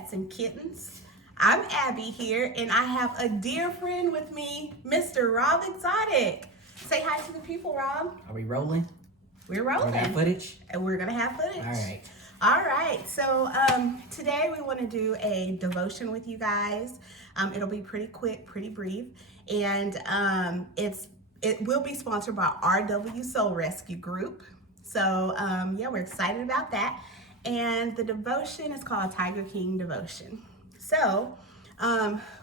Cats and Kittens. I'm Abby here, and I have a dear friend with me, Mr. Rob Exotic. Say hi to the people, Rob. Are we rolling? We're rolling. We got footage? And we're going to have footage. All right. All right. So today we want to do a devotion with you guys. It'll be pretty quick, pretty brief. And it will be sponsored by RW Soul Rescue Group. So yeah, we're excited about that. And the devotion is called Tiger King Devotion. So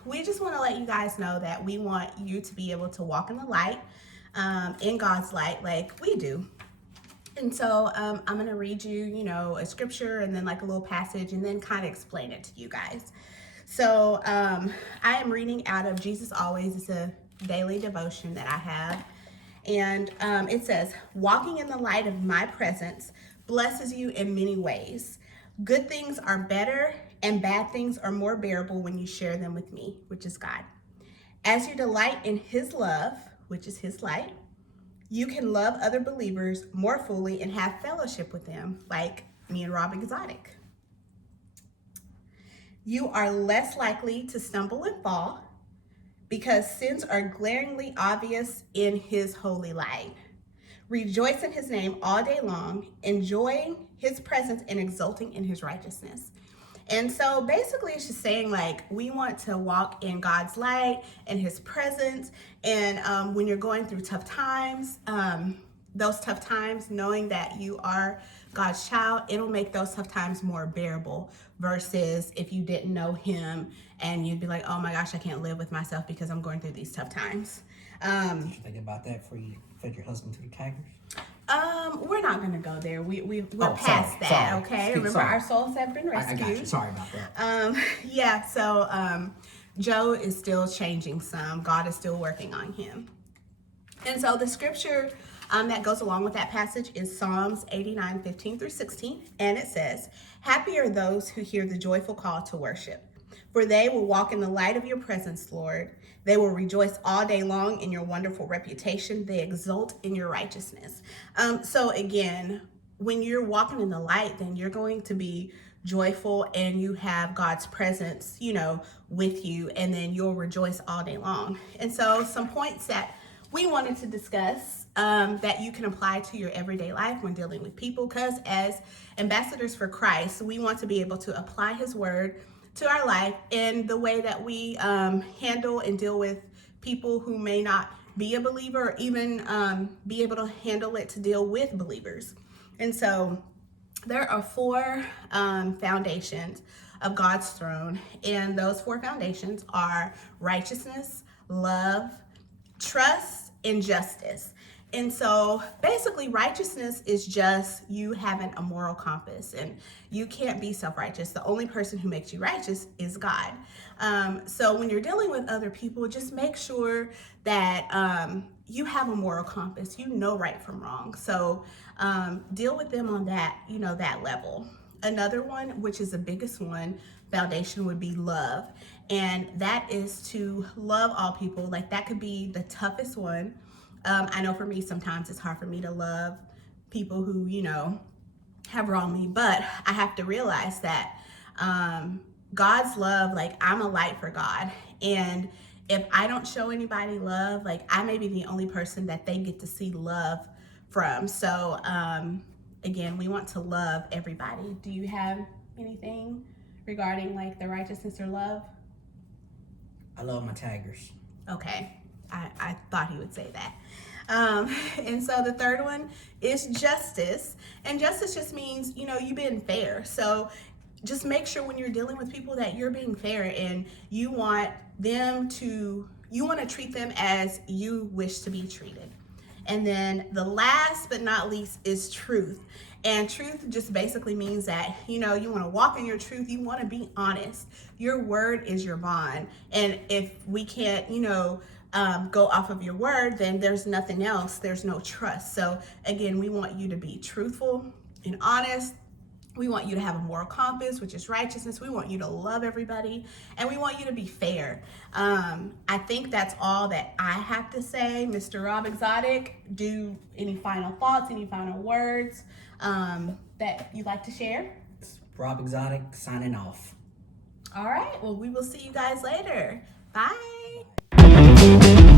we just want to let you guys know that we want you to be able to walk in the light, in God's light, like we do. And so I'm going to read you, a scripture and then like a little passage and then kind of explain it to you guys. So I am reading out of Jesus Always. It's a daily devotion that I have. And it says, walking in the light of my presence blesses you in many ways. Good things are better and bad things are more bearable when you share them with me, which is God. As you delight in his love, which is his light, you can love other believers more fully and have fellowship with them, like me and Rob Exotic. You are less likely to stumble and fall because sins are glaringly obvious in his holy light. Rejoice in his name all day long, enjoying his presence and exulting in his righteousness. And so basically it's just saying like we want to walk in God's light and his presence. And when you're going through tough times, those tough times, knowing that you are God's child, it'll make those tough times more bearable versus if you didn't know him and you'd be like, oh my gosh, I can't live with myself because I'm going through these tough times. Did you think about that before you fed your husband to the tigers? We're not gonna go there. We're past that, sorry. Okay? Remember, our souls have been rescued. I got you. Sorry about that. Yeah. So Joe is still changing some. God is still working on him. And so the scripture that goes along with that passage is Psalms 89:15-16, and it says, "Happy are those who hear the joyful call to worship, for they will walk in the light of your presence, Lord. They will rejoice all day long in your wonderful reputation. They exult in your righteousness." So again, when you're walking in the light, then you're going to be joyful and you have God's presence, with you, and then you'll rejoice all day long. And so some points that we wanted to discuss that you can apply to your everyday life when dealing with people, because as ambassadors for Christ, we want to be able to apply his word to our life in the way that we handle and deal with people who may not be a believer, or even be able to handle it to deal with believers. And so there are four foundations of God's throne, and those four foundations are righteousness, love, trust, and justice. And so basically righteousness is just you having a moral compass, and you can't be self-righteous. The only person who makes you righteous is God. So when you're dealing with other people, just make sure that you have a moral compass, right from wrong. So deal with them on that, that level. Another one, which is the biggest one, foundation would be love. And that is to love all people. Like that could be the toughest one. I know for me, sometimes it's hard for me to love people who, have wronged me, but I have to realize that God's love, like I'm a light for God. And if I don't show anybody love, like I may be the only person that they get to see love from. So again, we want to love everybody. Do you have anything regarding like the righteousness or love? I love my tigers. Okay. I thought he would say that. And so the third one is justice. And justice just means, you being fair. So just make sure when you're dealing with people that you're being fair, and you want to treat them as you wish to be treated. And then the last but not least is truth. And truth just basically means that, you want to walk in your truth. You want to be honest. Your word is your bond. And if we can't, go off of your word, then there's nothing else. There's no trust. So again, we want you to be truthful and honest. We want you to have a moral compass, which is righteousness. We want you to love everybody, and we want you to be fair. I think that's all that I have to say. Mr. Rob Exotic, do any final thoughts, any final words that you'd like to share? It's Rob Exotic signing off. All right. Well, we will see you guys later. Bye.